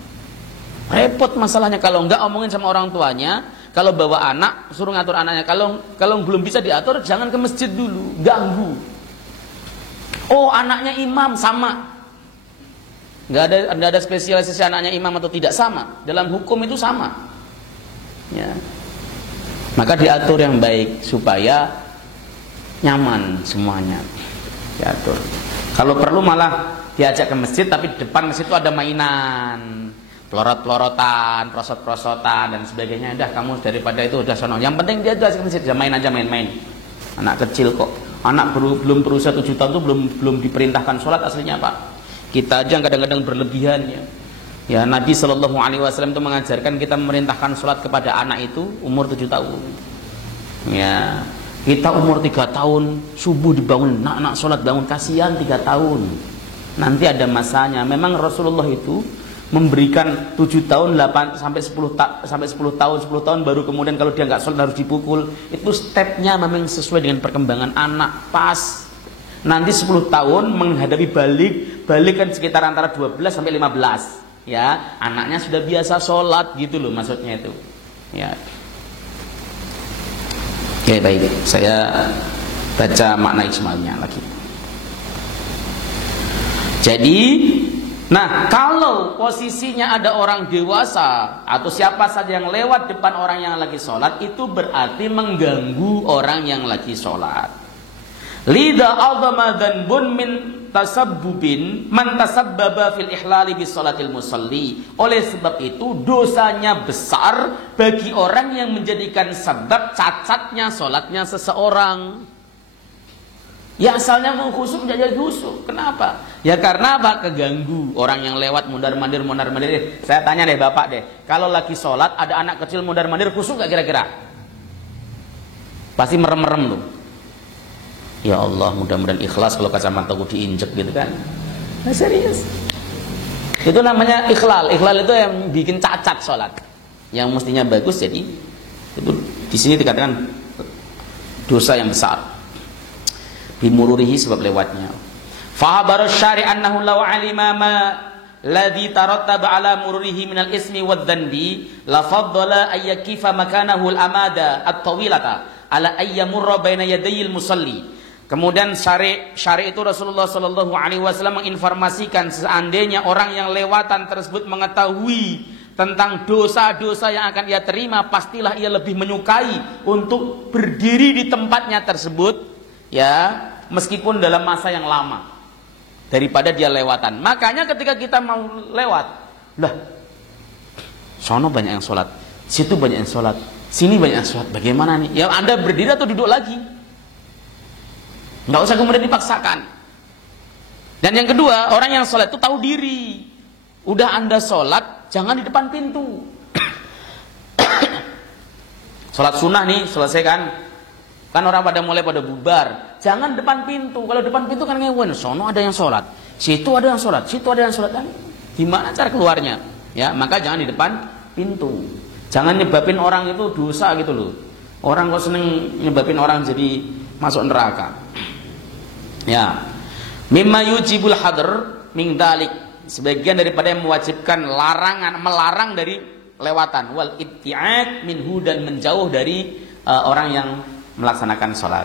Repot masalahnya kalau enggak omongin sama orang tuanya. Kalau bawa anak suruh ngatur anaknya. Kalau belum bisa diatur, jangan ke masjid dulu, ganggu. Oh, anaknya imam, sama. Nggak ada spesialisasi anaknya imam atau tidak, sama. Dalam hukum itu sama. Ya. Maka diatur yang baik supaya nyaman semuanya. Diatur. Kalau perlu malah diajak ke masjid, tapi di depan masjid itu ada mainan, pelorot-pelorotan, prosot-prosotan dan sebagainya. Dah kamu daripada itu udah sono. Yang penting dia ke masjid, main aja main-main. Anak kecil kok. Anak belum berusia 7 tahun itu belum diperintahkan sholat aslinya Pak. Kita aja kadang-kadang berlebihan ya. Ya, Nabi Shallallahu Alaihi Wasallam itu mengajarkan kita memerintahkan sholat kepada anak itu umur 7 tahun. Ya, kita umur 3 tahun subuh dibangun, nak sholat bangun, kasihan 3 tahun. Nanti ada masanya. Memang Rasulullah itu memberikan 7 tahun, 8 sampai 10 tahun baru kemudian kalau dia nggak sholat harus dipukul. Itu stepnya memang sesuai dengan perkembangan anak, pas. Nanti 10 tahun menghadapi balik kan sekitar antara 12 sampai 15 ya, anaknya sudah biasa sholat gitu loh maksudnya itu ya. Oke, baik, saya baca makna ijmalnya lagi. Jadi nah, kalau posisinya ada orang dewasa atau siapa saja yang lewat depan orang yang lagi sholat, itu berarti mengganggu orang yang lagi sholat. Lida azama dzanbun min tasabbubin man tasabbaba fil ihlali bis salatil musalli. Oleh sebab itu dosanya besar bagi orang yang menjadikan sebab cacatnya salatnya seseorang. Ya asalnya mau khusyuk menjadi khusyuk. Kenapa? Ya karena apa? Keganggu. Orang yang lewat mundar-mandir. Saya tanya deh Bapak deh, kalau lagi sholat ada anak kecil mundar-mandir, khusyuk gak kira-kira? Pasti merem-merem tuh. Ya Allah, mudah-mudahan ikhlas kalau kacamataku diinjek gitu kan. Nah, serius. Itu namanya ikhlal. Ikhlal itu yang bikin cacat sholat. Yang mestinya bagus, jadi itu di sini dikatakan dosa yang besar. Bimururihi, sebab lewatnya. Fahabar syari' annahu law alima ma ladzi tarattaba ala mururihi minal ismi wadzanbi la faddala ayyakifa makanahu al-amada at-tawilata ala ayyamurra baina yadayil musalli. Kemudian syari' itu Rasulullah Shallallahu Alaihi Wasallam menginformasikan seandainya orang yang lewatan tersebut mengetahui tentang dosa-dosa yang akan ia terima, pastilah ia lebih menyukai untuk berdiri di tempatnya tersebut, ya, meskipun dalam masa yang lama, daripada dia lewatan. Makanya ketika kita mau lewat, lah, sono banyak yang sholat, situ banyak yang sholat, sini banyak yang sholat, bagaimana nih? Ya Anda berdiri atau duduk lagi, nggak usah kemudian dipaksakan. Dan yang kedua, orang yang sholat itu tahu diri. Udah Anda sholat, jangan di depan pintu. Sholat sunnah nih, selesai kan? Kan orang pada mulai pada bubar. Jangan depan pintu. Kalau depan pintu kan ngewen. Sono ada yang sholat, situ ada yang sholat, situ ada yang sholat. Dan gimana cara keluarnya? Ya, maka jangan di depan pintu. Jangan nyebabin orang itu dosa gitu loh. Orang kok seneng nyebabin orang jadi masuk neraka. Ya. Mimma yujibul hadr min dalik, sebagian daripada yang mewajibkan larangan, melarang dari lewatan, wal ibtiad minhu, dan menjauh dari orang yang melaksanakan sholat.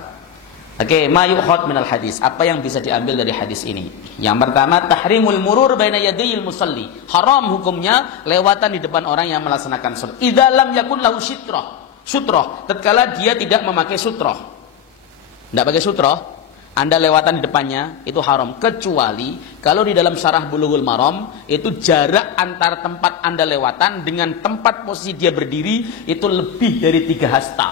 Oke, ma yu'khad minal hadis, apa yang bisa diambil dari hadis ini? Yang pertama, tahrimul murur baina yadayil musalli, haram hukumnya lewatan di depan orang yang melaksanakan sholat. Idza lam yakun lahu sutroh, tatkala dia tidak memakai sutroh. Tidak pakai sutroh, Anda lewatan di depannya, itu haram. Kecuali kalau di dalam syarah Bulughul Maram, itu jarak antar tempat Anda lewatan dengan tempat posisi dia berdiri itu lebih dari 3 hasta.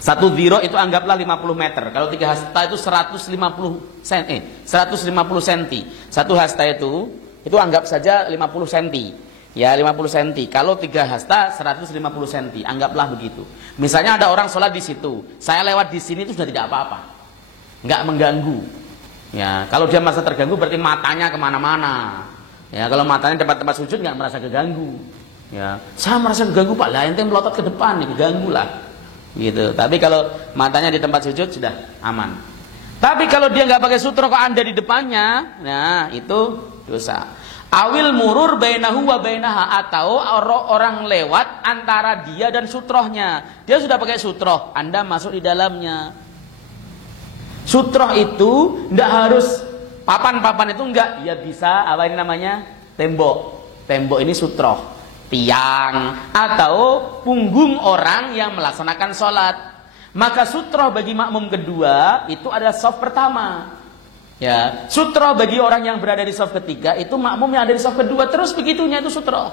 1 dhiro itu anggaplah 50 meter. Kalau 3 hasta itu 150 cm. 1 hasta itu anggap saja 50 cm. Ya, 50 cm. Kalau 3 hasta 150 cm, anggaplah begitu. Misalnya ada orang sholat di situ, saya lewat di sini itu sudah tidak apa-apa, nggak mengganggu. Ya, kalau dia merasa terganggu berarti matanya kemana-mana. Ya, kalau matanya tempat-tempat sujud nggak merasa keganggu. Ya, saya merasa keganggu Pak, lah ente melotot ke depan nih, keganggu lah. Gitu. Tapi kalau matanya di tempat sujud sudah aman. Tapi kalau dia nggak pakai sutra kok Anda di depannya, nah itu dosa. Awil murur bainahu wa bainaha, atau orang lewat antara dia dan sutrohnya. Dia sudah pakai sutroh, Anda masuk di dalamnya. Sutroh itu tidak harus papan-papan, itu enggak. Ya bisa apa ini namanya? Tembok. Tembok ini sutroh, tiang atau punggung orang yang melaksanakan sholat. Maka sutroh bagi makmum kedua itu adalah shaf pertama. Ya, sutroh bagi orang yang berada di shaf ketiga itu makmum yang ada di shaf kedua. Terus begitunya itu sutroh.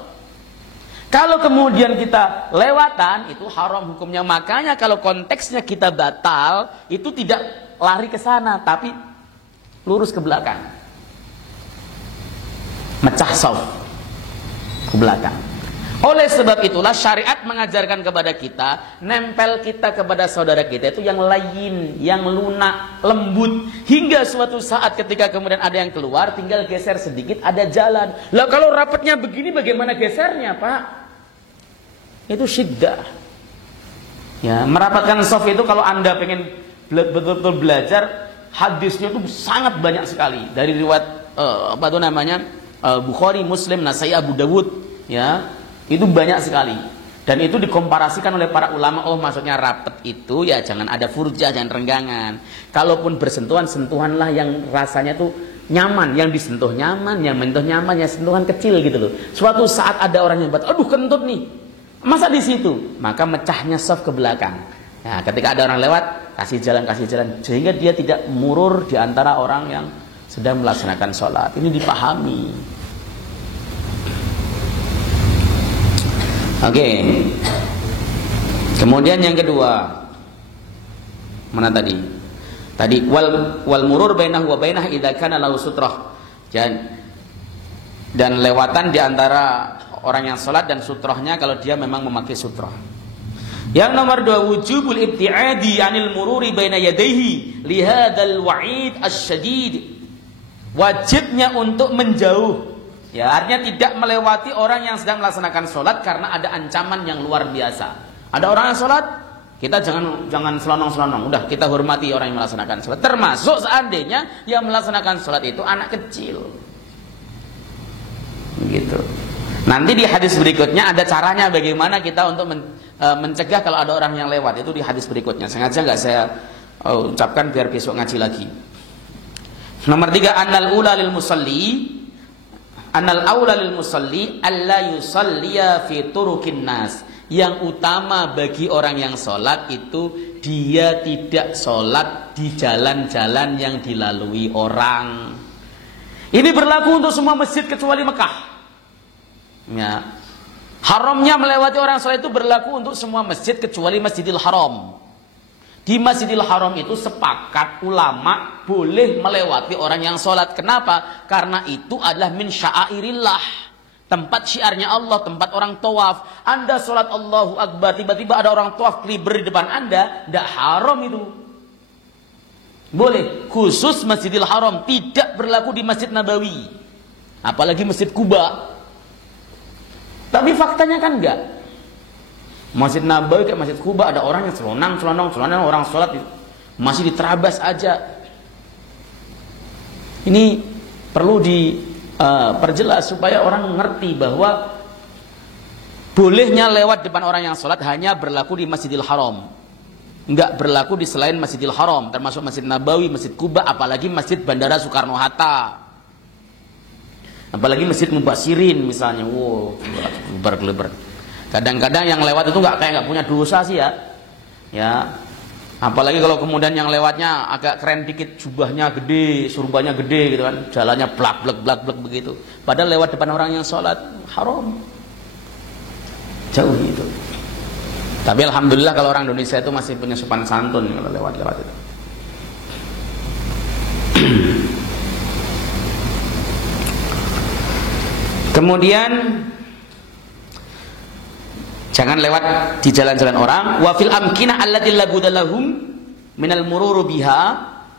Kalau kemudian kita lewatan, itu haram hukumnya. Makanya kalau konteksnya kita batal, itu tidak lari ke sana, tapi lurus ke belakang, mecah shaf ke belakang. Oleh sebab itulah syariat mengajarkan kepada kita, nempel kita kepada saudara kita itu yang lain, yang lunak, lembut, hingga suatu saat ketika kemudian ada yang keluar, tinggal geser sedikit, ada jalan. Lah kalau rapatnya begini bagaimana gesernya, Pak? Itu syiddah. Ya, merapatkan shaf itu kalau Anda pengen betul-betul belajar, hadisnya itu sangat banyak sekali dari riwayat Bukhari, Muslim, Nasai, Abu Dawud, ya, itu banyak sekali. Dan itu dikomparasikan oleh para ulama, oh maksudnya rapet itu ya jangan ada furjah, jangan renggangan. Kalaupun bersentuhan, sentuhanlah yang rasanya tuh nyaman, yang disentuh nyaman, yang menyentuh nyaman, yang sentuhan kecil gitu loh. Suatu saat ada orang yang buat, aduh kentut nih, masa di situ, maka mecahnya shaf ke belakang. Nah, ketika ada orang lewat, kasih jalan, sehingga dia tidak murur di antara orang yang sedang melaksanakan sholat. Ini dipahami. Oke. Kemudian yang kedua, mana tadi? Tadi wal murur bainahu wa bainah idza kana lahu sutrah. Dan lewatan di antara orang yang sholat dan sutrohnya kalau dia memang memakai sutroh. Yang nomor 2, wujubul ibtiadi anil mururi baina yadayhi li hadzal wa'id asyadid. Wajibnya untuk menjauh. Ya, artinya tidak melewati orang yang sedang melaksanakan sholat karena ada ancaman yang luar biasa. Ada orang yang sholat, kita jangan selonong-selonong. Udah, kita hormati orang yang melaksanakan sholat. Termasuk seandainya yang melaksanakan sholat itu anak kecil. Begitu. Nanti di hadis berikutnya ada caranya bagaimana kita untuk mencegah kalau ada orang yang lewat. Itu di hadis berikutnya. Sengaja nggak saya ucapkan biar besok ngaji lagi. Nomor 3, annal ula lil musalli. Annal aula lil musalli alla yusalliya fi turukin nas. Yang utama bagi orang yang sholat itu dia tidak sholat di jalan-jalan yang dilalui orang. Ini berlaku untuk semua masjid kecuali Mekah. Ya. Haramnya melewati orang sholat itu berlaku untuk semua masjid kecuali Masjidil Haram. Di Masjidil Haram itu sepakat ulama boleh melewati orang yang sholat. Kenapa? Karena itu adalah min sya'airillah. Tempat syiarnya Allah, tempat orang tawaf. Anda sholat Allahu Akbar, tiba-tiba ada orang tawaf keliber di depan Anda, tidak haram itu. Boleh. Khusus Masjidil Haram, tidak berlaku di Masjid Nabawi. Apalagi Masjid Kuba. Tapi faktanya kan enggak. Masjid Nabawi kayak Masjid Kuba ada orang yang selonang orang sholat masih diterabas aja. Ini perlu perjelas supaya orang ngerti bahwa bolehnya lewat depan orang yang sholat hanya berlaku di Masjidil Haram, enggak berlaku di selain Masjidil Haram, termasuk Masjid Nabawi, Masjid Kuba, apalagi Masjid Bandara Soekarno-Hatta, apalagi Masjid Mubasyirin misalnya. Wow, geleber. Kadang-kadang yang lewat itu nggak punya dosa sih ya. Apalagi kalau kemudian yang lewatnya agak keren dikit, jubahnya gede, surbanya gede gitu kan, jalannya blak begitu. Padahal lewat depan orang yang sholat haram. Jauh gitu. Tapi alhamdulillah kalau orang Indonesia itu masih punya sopan santun kalau lewat-lewat itu. Kemudian jangan lewat di jalan-jalan orang. Wa fil amkinah allati la budalahum minal mururu biha,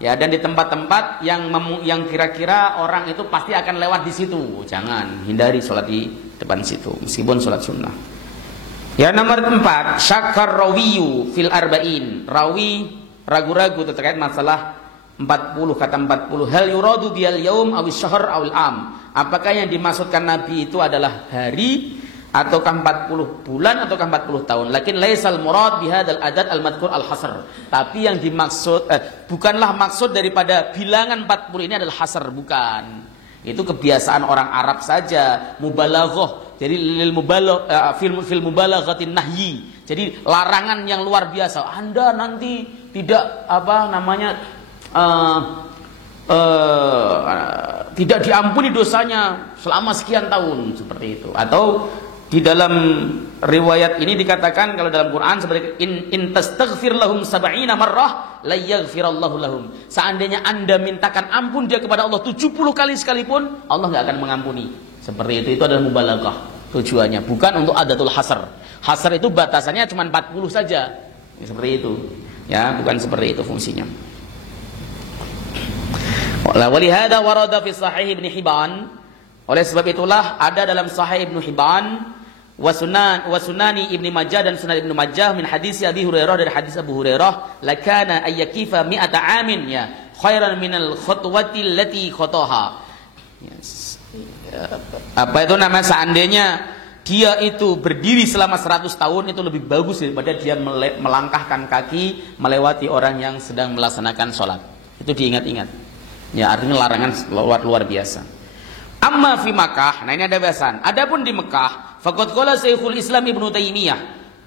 ya, dan di tempat-tempat yang kira-kira orang itu pasti akan lewat di situ. Jangan, hindari sholat di depan situ meskipun sholat sunnah. Ya, nomor 4, syakkar rawiyu fil arba'in. Rawi ragu-ragu terkait masalah 40, kata 40. Hal yuradu biyal yaum awis syahr awil am. Apakah yang dimaksudkan Nabi itu adalah hari ataukah 40 bulan ataukah 40 tahun. Lakin laisal murad bihadzal adad al-madhkur al-hasr. Tapi yang dimaksud bukanlah maksud daripada bilangan 40 ini adalah hasr, bukan. Itu kebiasaan orang Arab saja, mubalaghah. Jadi lil mubalagh fil mubalaghatin nahyi. Jadi larangan yang luar biasa. Anda nanti tidak tidak diampuni dosanya selama sekian tahun, seperti itu. Atau di dalam riwayat ini dikatakan kalau dalam Quran seperti in tastaghfir lahum 70 marrah la yaghfirallahu lahum. Seandainya Anda mintakan ampun dia kepada Allah 70 kali sekalipun, Allah enggak akan mengampuni. Seperti itu adalah mubalaghah tujuannya, bukan untuk adatul hasr. Hasr itu batasannya cuma 40 saja. Ya, seperti itu. Ya, bukan seperti itu fungsinya. Walihada warada fi sahih Ibnu Hibban. Oleh sebab itulah ada dalam Sahih Ibnu Hibban wa sunani Ibnu Majah dan Sunan Ibnu Majah min hadis Abi Hurairah, dari hadis Abu Hurairah, lakana ayyakifa mi'ata amin ya khairan minal khutwati allati khataha. Apa itu nama, seandainya dia itu berdiri selama 100 tahun itu lebih bagus daripada dia melangkahkan kaki melewati orang yang sedang melaksanakan sholat. Itu diingat-ingat. Ya, artinya larangan luar biasa. Amma fi Makkah, nah ini ada bahasan. Adapun di Mekah, faqad qala Syekhul Islam Ibnu Taimiyah.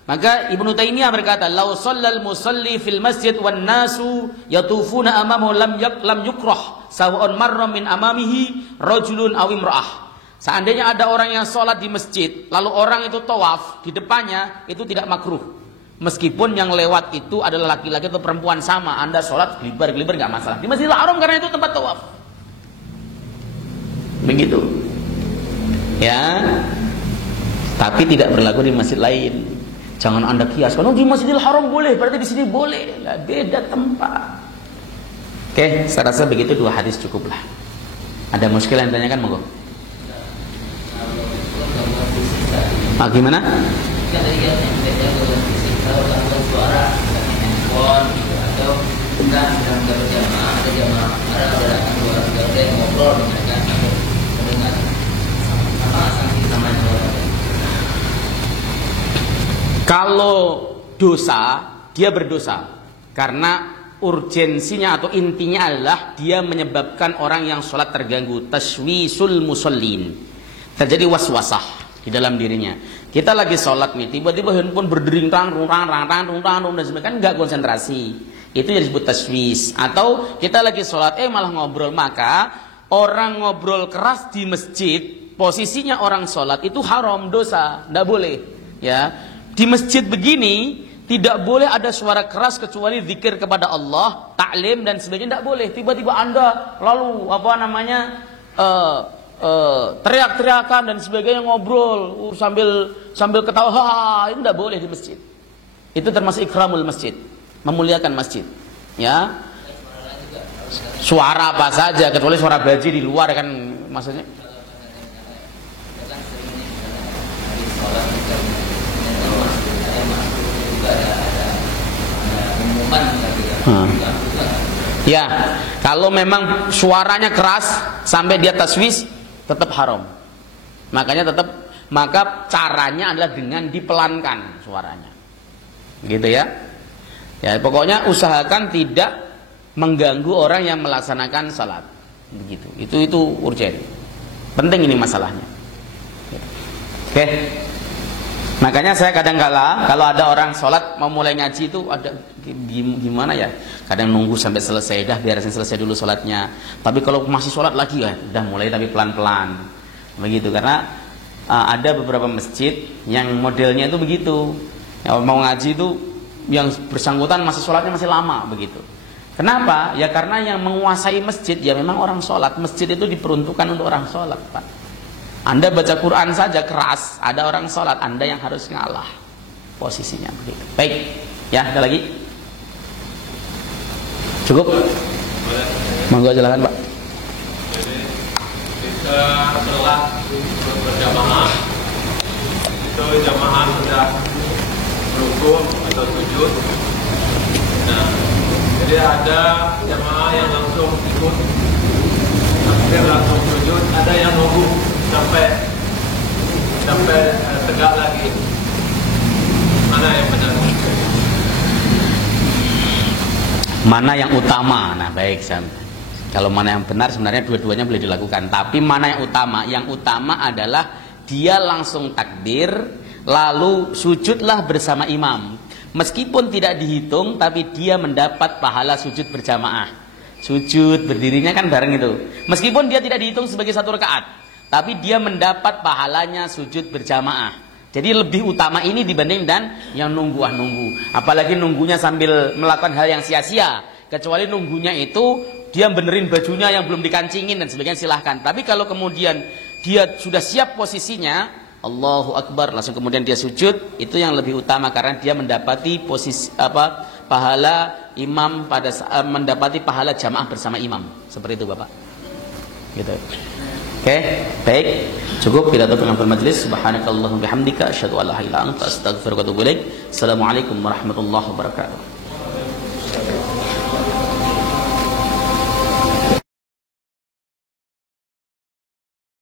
Maka Ibnu Taimiyah berkata, "Lau shallal musalli fil masjid wan nasu yatufuna amamahu lam yukrah sawa'un marra min amamihi rajulun aw imra'ah." Seandainya ada orang yang sholat di masjid, lalu orang itu tawaf di depannya, itu tidak makruh. Meskipun yang lewat itu adalah laki-laki atau perempuan sama, Anda sholat gelibar-gelibar nggak masalah. Di Masjidil Haram karena itu tempat tawaf. Begitu. Ya. Tapi tidak berlaku di masjid lain. Jangan Anda kiaskan, oh di Masjidil Haram boleh, berarti di sini boleh. Lah, beda tempat. Oke, saya rasa begitu, 2 hadis cukuplah. Ada muskil yang tanyakan, monggo. Gimana? Suara handphone gitu, atau kita sedang berjamaah, ada jamaah, ada keluarga yang ngobrol dengan mendengar apa sanksi sama kalau dosa, dia berdosa karena urgensinya atau intinya adalah dia menyebabkan orang yang sholat terganggu, taswisul musallin. terjadi waswasah di dalam dirinya. Kita lagi sholat nih, tiba-tiba handphone berdering dan sebagainya, kan nggak konsentrasi. Itu yang disebut taswis. Atau kita lagi sholat, malah ngobrol. Maka orang ngobrol keras di masjid, posisinya orang sholat itu haram, dosa, nggak boleh. Ya, di masjid begini tidak boleh ada suara keras kecuali zikir kepada Allah, taklim dan sebagainya, tidak boleh. Tiba-tiba Anda lalu teriak-teriakan dan sebagainya, ngobrol sambil ketawa, itu tidak boleh di masjid. Itu termasuk ikramul masjid, memuliakan masjid. Ya, suara apa saja kecuali suara baji di luar kan maksudnya. Ya, kalau memang suaranya keras sampai dia taswis, tetap haram. Maka caranya adalah dengan dipelankan suaranya. Gitu ya. Ya, pokoknya usahakan tidak mengganggu orang yang melaksanakan salat. Begitu. Itu urgen. Penting ini masalahnya. Oke. Makanya saya kadang-kala kalau ada orang sholat mau mulai ngaji itu ada gimana ya, kadang nunggu sampai selesai, dah biarin selesai dulu sholatnya. Tapi kalau masih sholat lagi ya udah mulai, tapi pelan-pelan begitu. Karena ada beberapa masjid yang modelnya itu begitu, yang mau ngaji itu yang bersangkutan masih sholatnya masih lama begitu. Kenapa? Ya karena yang menguasai masjid ya memang orang sholat. Masjid itu diperuntukkan untuk orang sholat, Pak. Anda baca Quran saja keras, ada orang sholat, Anda yang harus ngalah posisinya begitu. Baik, ya ada lagi? Cukup? Monggo silakan Pak. Jadi kita telah berjamaah, itu jamaah sudah rukuk atau sujud. Nah, jadi ada jamaah yang langsung ikut, hampir langsung sujud, ada yang nunggu sampai tegak lagi. Mana yang benar? Mana yang utama? Nah baik, kalau mana yang benar sebenarnya dua-duanya boleh dilakukan. Tapi mana yang utama? Yang utama adalah dia langsung takbir, lalu sujudlah bersama imam. Meskipun tidak dihitung, tapi dia mendapat pahala sujud berjamaah. Sujud berdirinya kan bareng itu. Meskipun dia tidak dihitung sebagai satu rakaat, tapi dia mendapat pahalanya sujud berjamaah. Jadi lebih utama ini dibanding dan yang nunggu. Apalagi nunggunya sambil melakukan hal yang sia-sia. Kecuali nunggunya itu dia benerin bajunya yang belum dikancingin dan sebagainya, silahkan. Tapi kalau kemudian dia sudah siap posisinya, Allahu Akbar, langsung kemudian dia sujud, itu yang lebih utama karena dia mendapati posisi pahala imam mendapati pahala jamaah bersama imam. Seperti itu Bapak. Gitu. Oke, baik. Cukup kita tutup dengan bermajlis. Subhanakallahumma bihamdika asyhadu an la ilaha illa anta astaghfiruka wa atubu ilaik. Assalamualaikum warahmatullahi wabarakatuh.